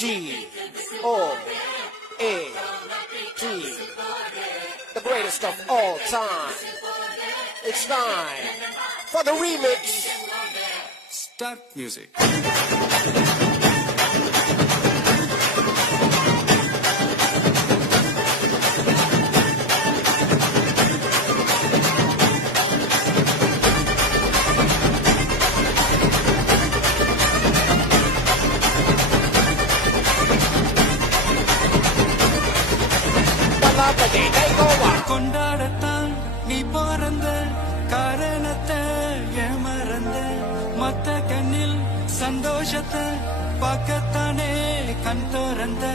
G-O-A-T, the greatest of all time. It's time for the remix. Start music. கொண்டாடத்தான் நீ பிறந்த காரணத்தை ஏமறந்த மத்த கண்ணில் சந்தோஷத்தை பார்க்கத்தானே கண் திறந்த